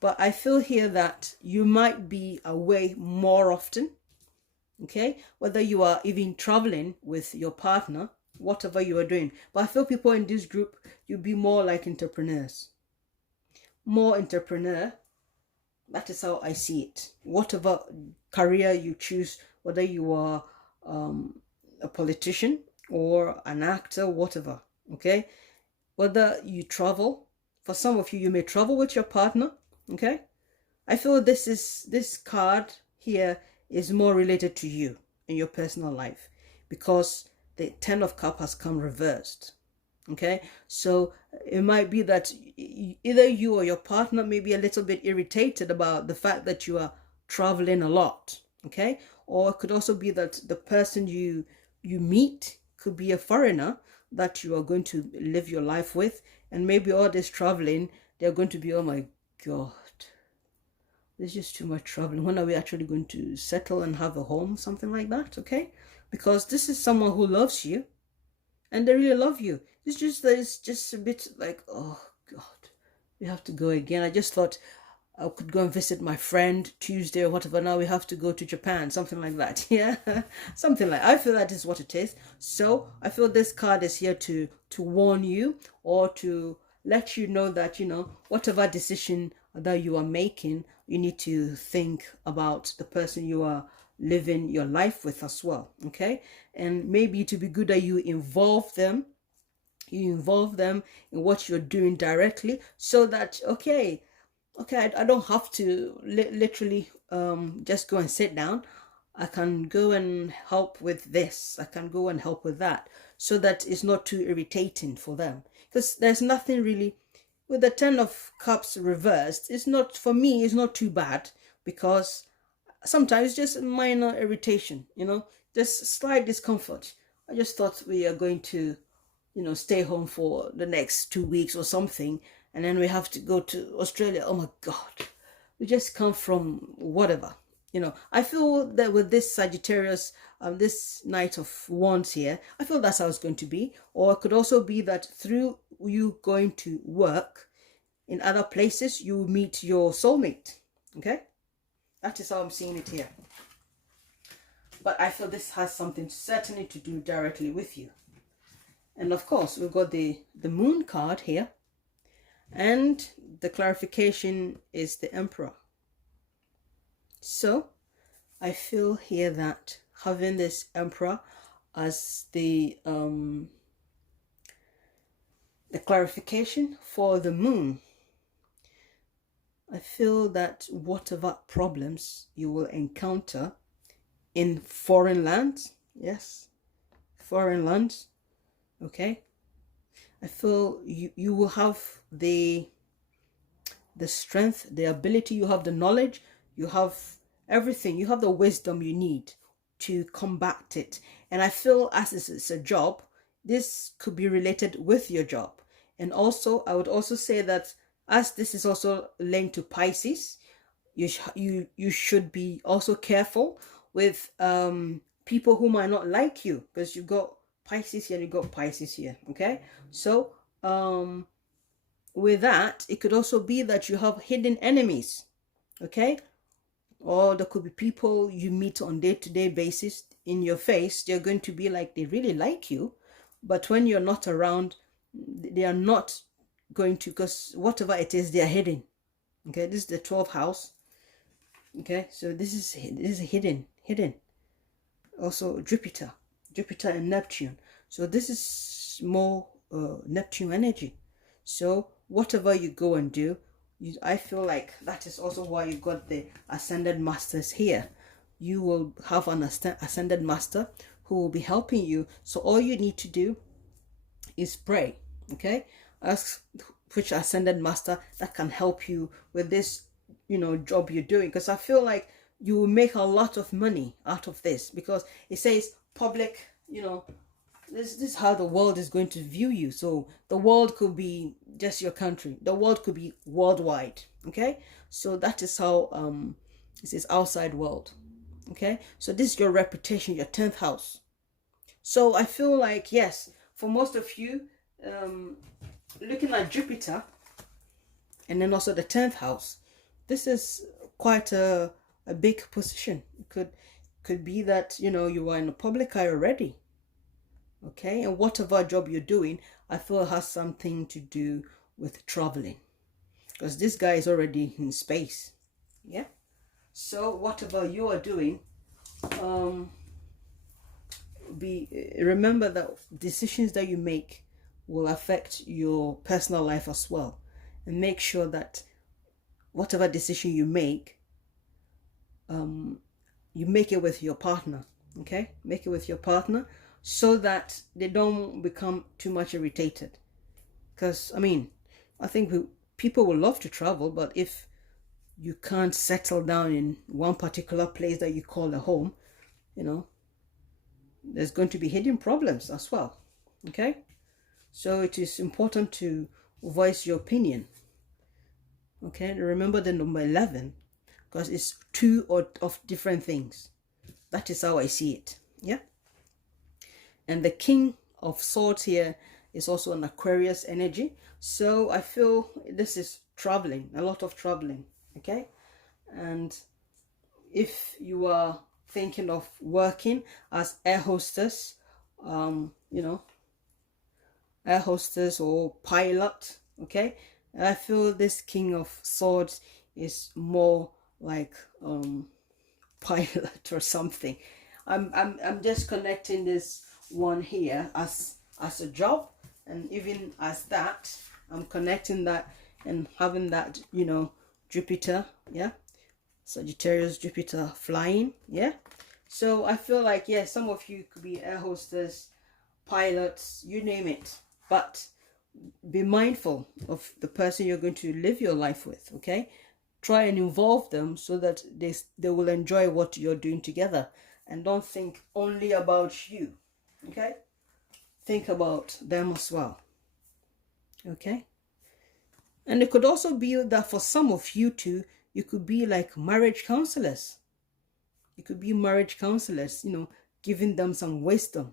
But I feel here that you might be away more often, okay, whether you are even traveling with your partner, whatever you are doing. But I feel people in this group, you'll be more like entrepreneurs, more entrepreneur. That is how I see it. Whatever career you choose, whether you are a politician or an actor, whatever, okay, whether you travel, for some of you, you may travel with your partner, okay. I feel this card here is more related to you in your personal life, because the Ten of Cups has come reversed, okay. So it might be that either you or your partner may be a little bit irritated about the fact that you are traveling a lot, okay. Or it could also be that the person you meet could be a foreigner that you are going to live your life with, and maybe all this traveling, they're going to be, oh my God, there's just too much traveling. When are we actually going to settle and have a home? Something like that, okay? Because this is someone who loves you, and they really love you. It's just that it's just a bit like, oh God, we have to go again. I just thought I could go and visit my friend Tuesday or whatever. Now we have to go to Japan, something like that. Yeah, something like, I feel that is what it is. So I feel this card is here to warn you, or to let you know that, you know, whatever decision that you are making, you need to think about the person you are living your life with as well, okay? And maybe to be good that you involve them in what you're doing directly, so that, okay, I don't have to literally just go and sit down. I can go and help with this, I can go and help with that, so that it's not too irritating for them. Because there's nothing really with the Ten of Cups reversed. It's not, for me, it's not too bad, because sometimes just minor irritation, you know, just slight discomfort. I just thought we are going to, you know, stay home for the next 2 weeks or something, and then we have to go to Australia. Oh my God, we just come from whatever, you know. I feel that with this Sagittarius, this Knight of Wands here, I feel that's how it's going to be. Or it could also be that through you going to work in other places, you meet your soulmate, okay. That is how I'm seeing it here. But I feel this has something certainly to do directly with you. And of course, we've got the Moon card here. And the clarification is the Emperor. So I feel here that having this Emperor as the clarification for the Moon, I feel that whatever problems you will encounter in foreign lands, yes, foreign lands, okay, I feel you will have the strength, the ability, you have the knowledge You have everything. You have the wisdom you need to combat it. And I feel as it's a job, this could be related with your job. And also, I would also say that as this is also linked to Pisces, you should be also careful with people who might not like you, because you got Pisces here and you got Pisces here. Okay, so with that, it could also be that you have hidden enemies. Okay, or there could be people you meet on day-to-day basis in your face. They're going to be like they really like you, but when you're not around, they are not going to, because whatever it is, they are hidden. Okay, this is the 12th house. Okay, so this is hidden. Also Jupiter and Neptune. So this is more Neptune energy. So whatever you go and do, I feel like that is also why you got the ascended masters here. You will have an ascended master who will be helping you. So all you need to do is pray. Okay, ask which ascended master that can help you with this, job you're doing, because I feel like you will make a lot of money out of this, because it says public, this is how the world is going to view you. So the world could be just your country, the world could be worldwide. Okay, so that is how this is outside world. Okay, so this is your reputation, your 10th house. So I feel like, yes, for most of you, looking at Jupiter and then also the 10th house, this is quite a big position. It could be that you are in the public eye already. Okay, and whatever job you're doing, I feel has something to do with traveling, because this guy is already in space. Yeah, so whatever you are doing, remember that decisions that you make will affect your personal life as well, and make sure that whatever decision you make it with your partner. Okay, make it with your partner, so that they don't become too much irritated. Because I think people will love to travel, but if you can't settle down in one particular place that you call a home, there's going to be hidden problems as well. Okay, so it is important to voice your opinion. Okay, remember the number 11, because it's two of different things. That is how I see it. Yeah, and the King of Swords here is also an Aquarius energy. So I feel this is traveling, a lot of traveling. Okay, and if you are thinking of working as air hostess, air hostess or pilot, okay, I feel this King of Swords is more like pilot or something. I'm just connecting this one here as a job, and even as that, I'm connecting that and having that, Jupiter, yeah, Sagittarius, Jupiter flying, yeah. So I feel like, yeah, some of you could be air hostess, pilots, you name it, but be mindful of the person you're going to live your life with. Okay, try and involve them so that they will enjoy what you're doing together, and don't think only about you. Okay, think about them as well. Okay, and it could also be that for some of you too, you could be like marriage counselors. You could be marriage counselors, giving them some wisdom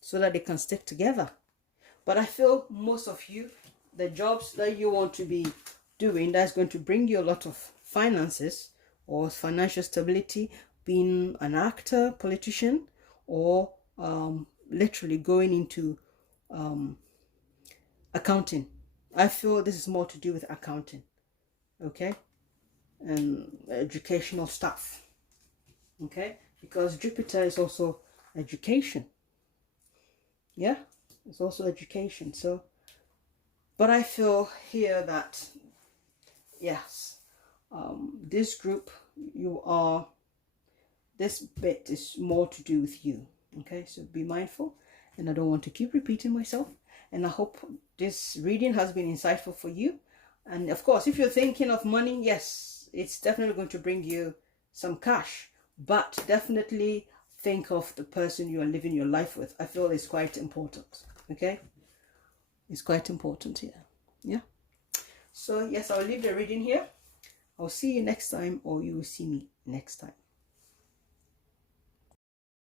so that they can stick together. But I feel most of you, the jobs that you want to be doing, that's going to bring you a lot of finances or financial stability, being an actor, politician, or literally going into accounting. I feel this is more to do with accounting. Okay, and educational stuff. Okay, because Jupiter is also education. Yeah, it's also education. So, but I feel here that, yes, this group, this bit is more to do with you. Okay, so be mindful, and I don't want to keep repeating myself, and I hope this reading has been insightful for you. And of course, if you're thinking of money, yes, it's definitely going to bring you some cash, but definitely think of the person you are living your life with. I feel it's quite important. Okay, it's quite important here. Yeah. So yes, I'll leave the reading here. I'll see you next time, or you will see me next time.